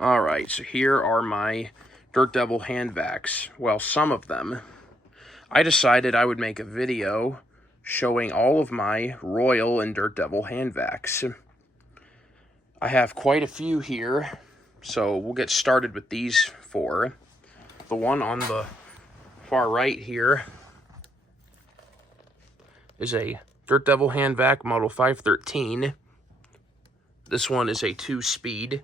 Alright, so here are my Dirt Devil Handvacs. Well, some of them. I decided I would make a video showing all of my Royal and Dirt Devil Handvacs. I have quite a few here, so we'll get started with these four. The one on the far right here is a Dirt Devil Handvac Model 513. This one is a 2-speed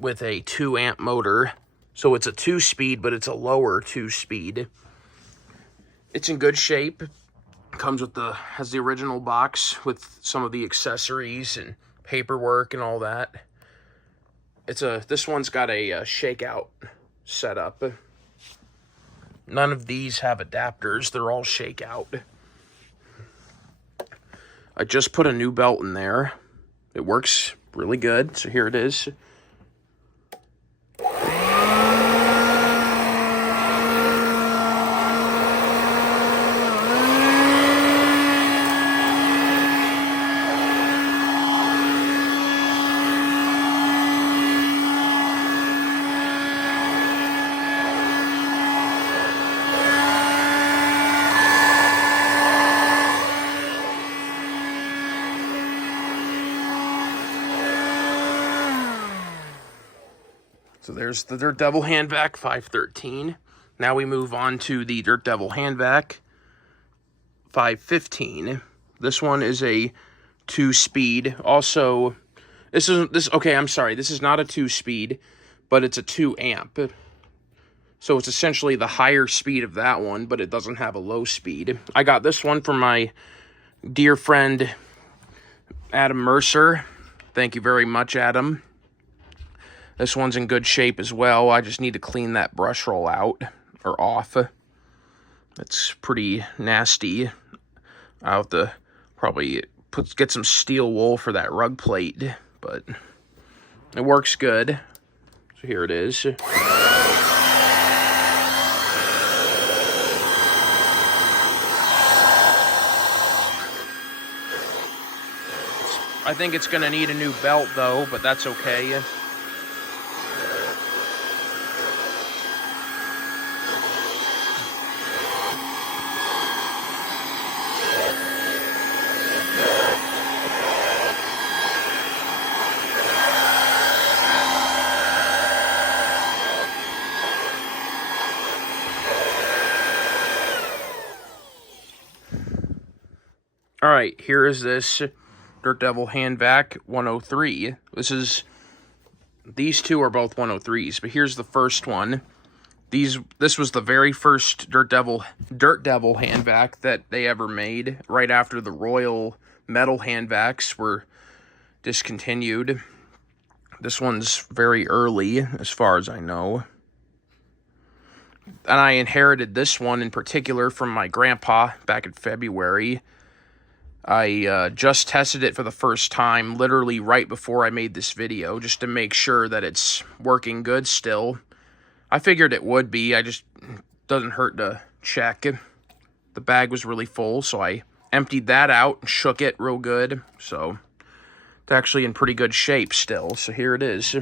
with a 2-amp motor. So it's a 2-speed, but it's a lower 2-speed. It's in good shape. Comes with has the original box with some of the accessories and paperwork and all that. This one's got a shakeout setup. None of these have adapters. They're all shakeout. I just put a new belt in there. It works really good. So here it is. So there's the Dirt Devil Handvac 513. Now we move on to the Dirt Devil Handvac 515. This one is a 2-speed. Also, this is not a 2-speed, but it's a 2-amp. So it's essentially the higher speed of that one, but it doesn't have a low speed. I got this one from my dear friend Adam Mercer. Thank you very much, Adam. This one's in good shape as well. I just need to clean that brush roll out, or off. It's pretty nasty. I'll have to probably get some steel wool for that rug plate, but it works good. So here it is. I think it's going to need a new belt though, but that's okay. Alright, here is this Dirt Devil Handvac 103. These two are both 103s, but here's the first one. This was the very first Dirt Devil Handvac that they ever made, right after the Royal metal Handvacs were discontinued. This one's very early, as far as I know. And I inherited this one in particular from my grandpa back in February. I just tested it for the first time, literally right before I made this video, just to make sure that it's working good still. I figured it would be, doesn't hurt to check. The bag was really full, so I emptied that out and shook it real good. So, it's actually in pretty good shape still, so here it is.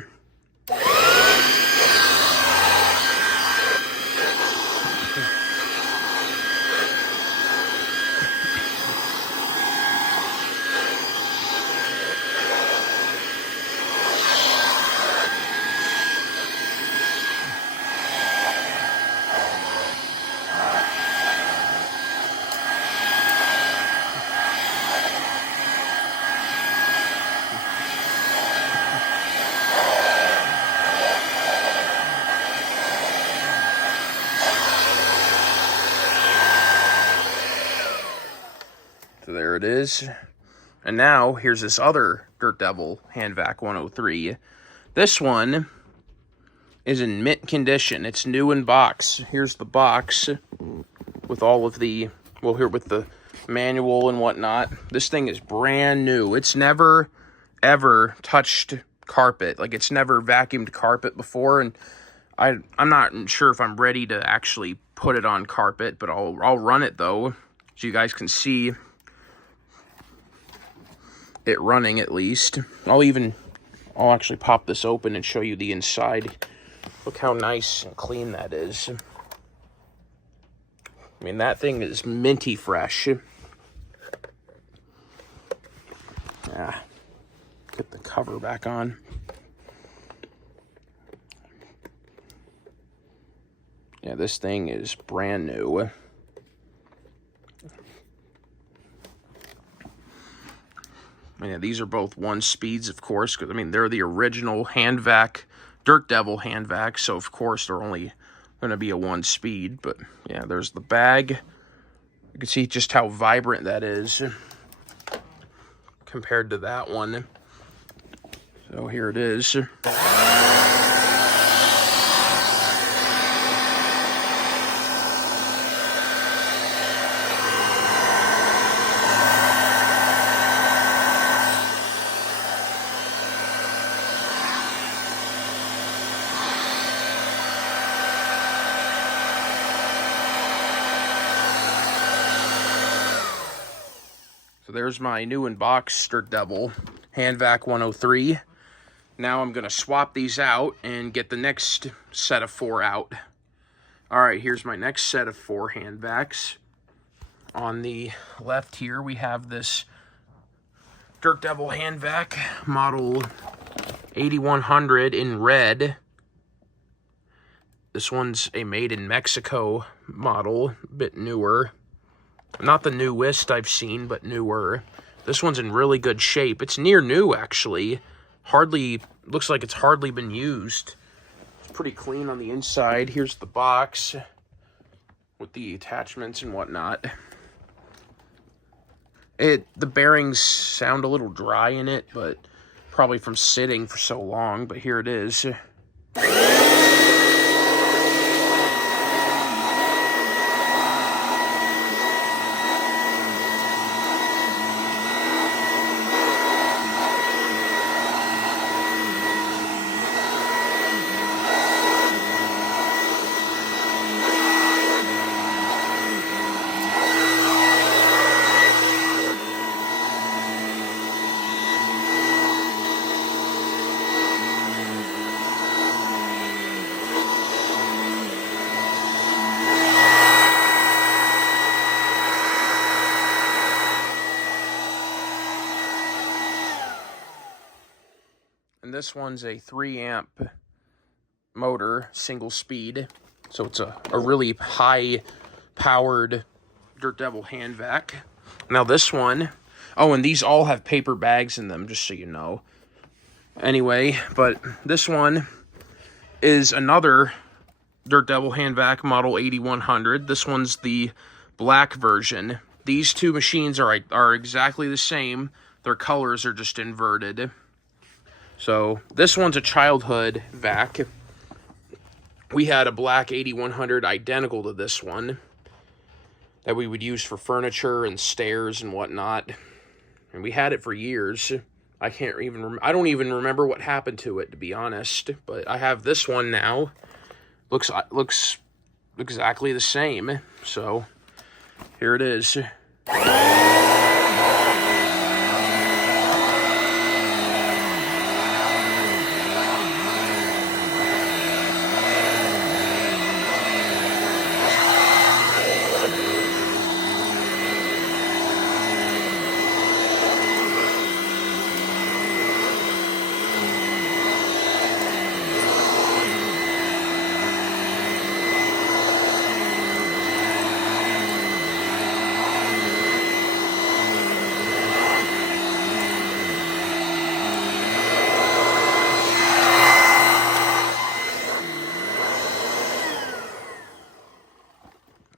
So there it is. And now, here's this other Dirt Devil Handvac 103. This one is in mint condition. It's new in box. Here's the box with all of the, well, here with the manual and whatnot. This thing is brand new. It's never, ever touched carpet. Like, it's never vacuumed carpet before, and I'm not sure if I'm ready to actually put it on carpet, but I'll run it, though, so you guys can see it running at least. I'll even I'll actually pop this open and show you the inside. Look how nice and clean that is. I mean, that thing is minty fresh. Yeah. Get the cover back on. Yeah, this thing is brand new. Yeah, these are both 1 speeds, of course, because, I mean, they're the original Handvac, Dirt Devil Handvacs, so, of course, they're only going to be a 1 speed. But, yeah, there's the bag. You can see just how vibrant that is compared to that one. So, here it is. So there's my new in-box Dirt Devil Handvac 103. Now I'm going to swap these out and get the next set of 4 out. Alright, here's my next set of 4 Handvacs. On the left here we have this Dirt Devil Handvac model 8100 in red. This one's a made in Mexico model, a bit newer. Not the newest I've seen, but newer. This one's in really good shape. It's near new, actually. Looks like it's hardly been used. It's pretty clean on the inside. Here's the box with the attachments and whatnot. The bearings sound a little dry in it, but probably from sitting for so long, but here it is. And this one's a 3 amp motor, single speed. So it's a really high powered Dirt Devil Handvac. Now this one, oh, and these all have paper bags in them, just so you know. Anyway, but this one is another Dirt Devil Handvac model 8100. This one's the black version. These 2 machines are exactly the same. Their colors are just inverted. So, this one's a childhood vac. We had a black 8100 identical to this one that we would use for furniture and stairs and whatnot. And we had it for years. I don't even remember what happened to it, to be honest. But I have this one now. Looks exactly the same. So, here it is.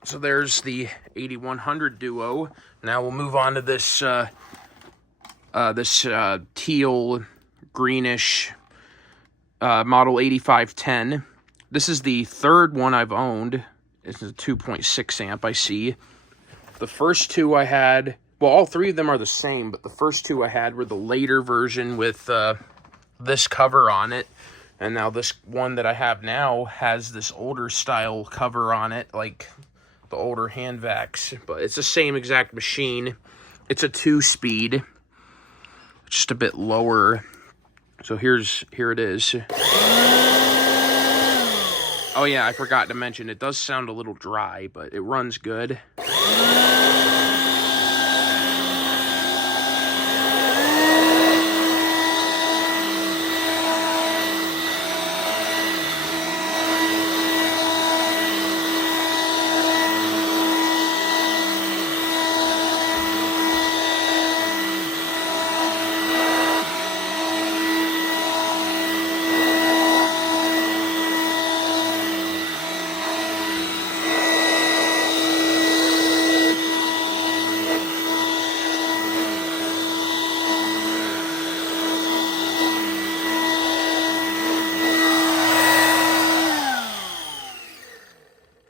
So there's the 8100 Duo. Now we'll move on to this teal greenish model 8510. This is the 3rd one I've owned. It's a 2.6 amp, I see. The first 2 I had, well, all 3 of them are the same, but the first 2 I had were the later version with this cover on it. And now this one that I have now has this older style cover on it, like the older Handvacs, but it's the same exact machine. It's a 2-speed, just a bit lower So here it is. Oh yeah, I forgot to mention, it does sound a little dry, but it runs good.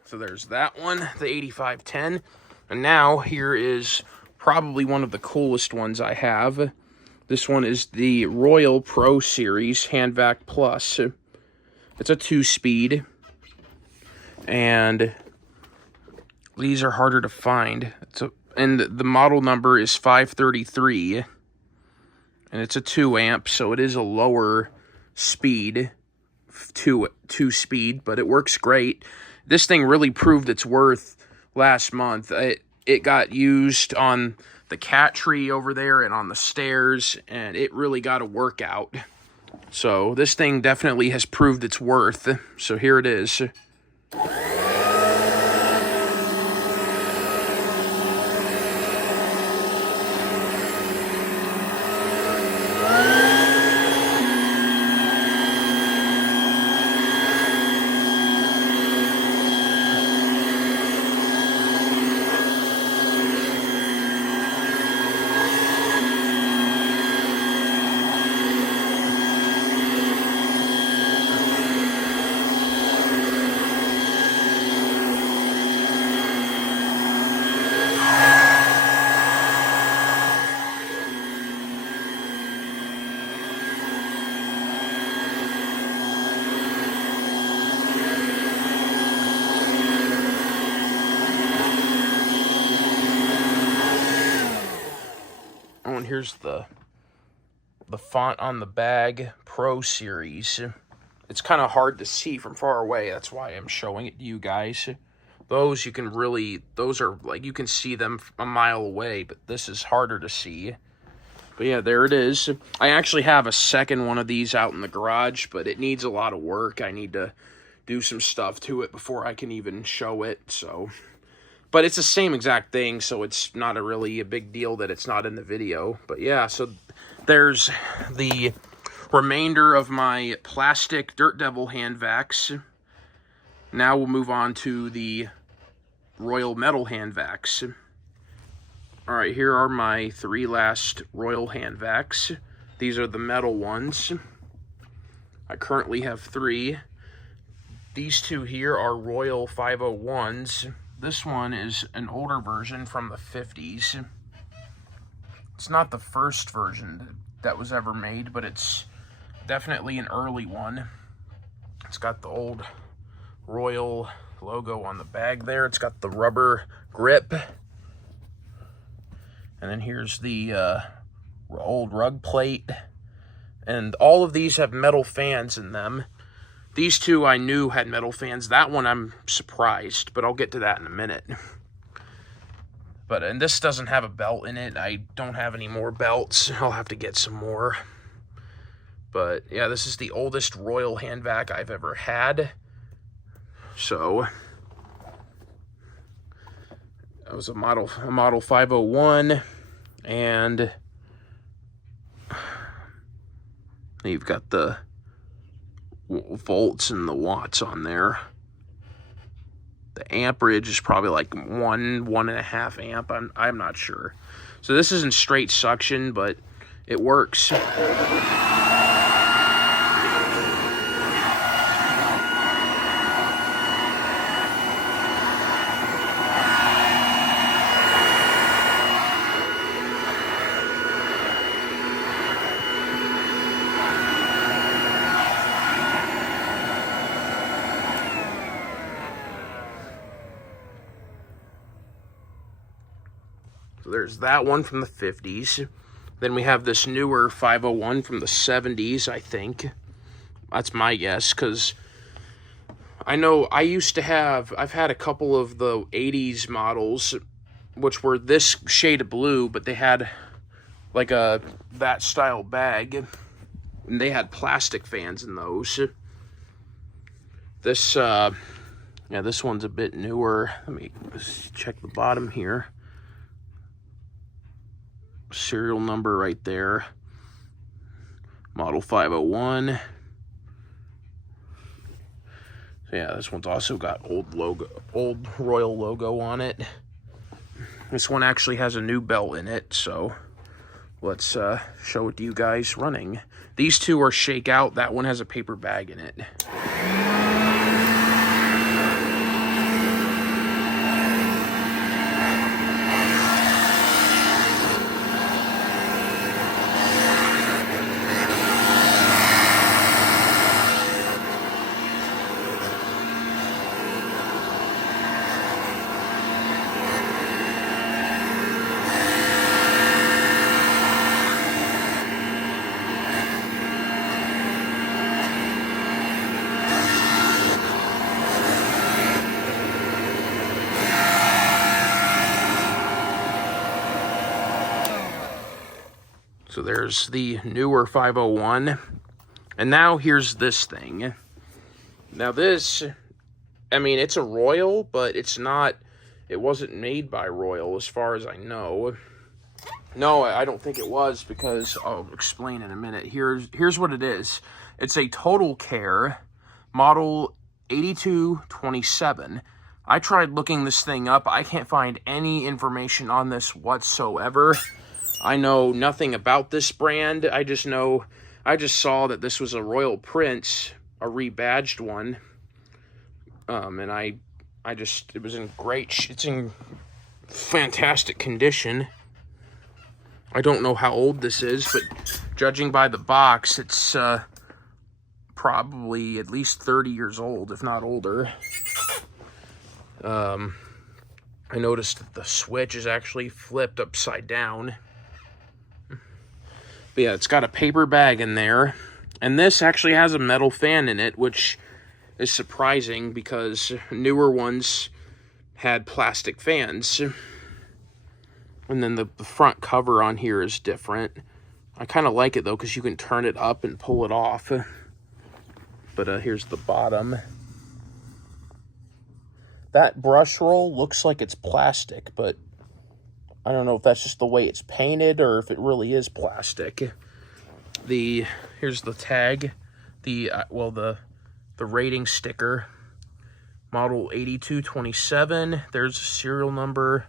So there's that one, the 8510. And now here is probably one of the coolest ones I have. This one is the Royal Pro Series Handvac Plus. It's a 2-speed. And these are harder to find. And the model number is 533. And it's a 2 amp, so it is a lower speed, 2 speed, but it works great. This thing really proved its worth last month. It got used on the cat tree over there and on the stairs, and it really got a workout. So this thing definitely has proved its worth. So here it is. Oh, and here's the font on the bag, Pro Series. It's kind of hard to see from far away. That's why I'm showing it to you guys. Those you can really, those are like, you can see them a mile away, but this is harder to see. But yeah, there it is. I actually have a second one of these out in the garage, but it needs a lot of work. I need to do some stuff to it before I can even show it, so. But it's the same exact thing, so it's not really a big deal that it's not in the video. But yeah, so there's the remainder of my plastic Dirt Devil Handvacs. Now we'll move on to the Royal Metal Handvacs. Alright, here are my 3 last Royal Handvacs. These are the metal ones. I currently have 3. These 2 here are Royal 501s. This one is an older version from the 50s. It's not the first version that was ever made, but it's definitely an early one. It's got the old Royal logo on the bag there. It's got the rubber grip. And then here's the old rug plate. And all of these have metal fans in them. These 2 I knew had metal fans. That one I'm surprised, but I'll get to that in a minute. And this doesn't have a belt in it. I don't have any more belts. I'll have to get some more. But yeah, this is the oldest Royal Handvac I've ever had. So that was a model 501, and you've got the volts and the watts on there. The amperage is probably like 1.5 amp. I'm not sure. So this isn't straight suction, but it works. So there's that one from the 50s. Then we have this newer 501 from the 70s, I think. That's my guess, because I know I've had a couple of the 80s models, which were this shade of blue, but they had like that style bag, and they had plastic fans in those. This, yeah, this one's a bit newer. Let me just check the bottom here. Serial number right there. Model 501. So yeah, this one's also got old Royal logo on it. This one actually has a new belt in it, so let's show it to you guys running. These two are shake out. That one has a paper bag in it. So there's the newer 501. And now here's this thing. Now this, I mean, it's a Royal, but it wasn't made by Royal as far as I know. No, I don't think it was, because I'll explain in a minute. Here's what it is. It's a Total Care model 8227. I tried looking this thing up. I can't find any information on this whatsoever. I know nothing about this brand. I just saw that this was a Royal Prince, a rebadged one. And it was in it's in fantastic condition. I don't know how old this is, but judging by the box, it's probably at least 30 years old, if not older. I noticed that the switch is actually flipped upside down. But yeah, it's got a paper bag in there. And this actually has a metal fan in it, which is surprising because newer ones had plastic fans. And then the front cover on here is different. I kind of like it though, because you can turn it up and pull it off. But here's the bottom. That brush roll looks like it's plastic, but I don't know if that's just the way it's painted or if it really is plastic. Here's the tag, the rating sticker, model 8227. There's a serial number.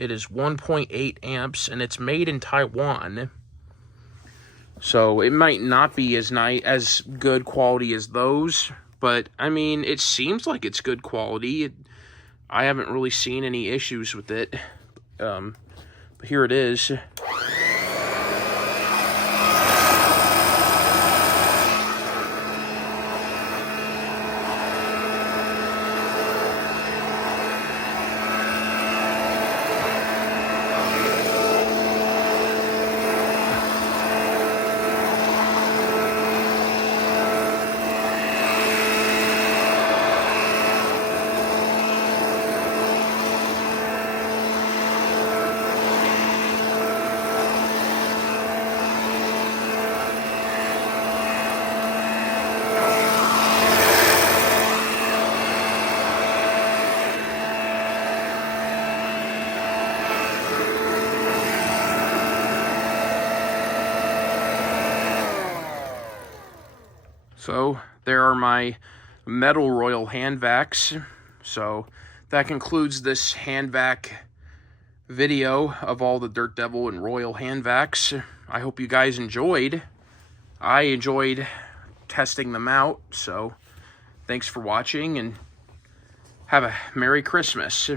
It is 1.8 amps, and it's made in Taiwan. So it might not be as good quality as those, but I mean, it seems like it's good quality. I haven't really seen any issues with it. But here it is. So there are my metal Royal Handvacs. So that concludes this Handvac video of all the Dirt Devil and Royal Handvacs. I hope you guys enjoyed. I enjoyed testing them out. So thanks for watching and have a Merry Christmas.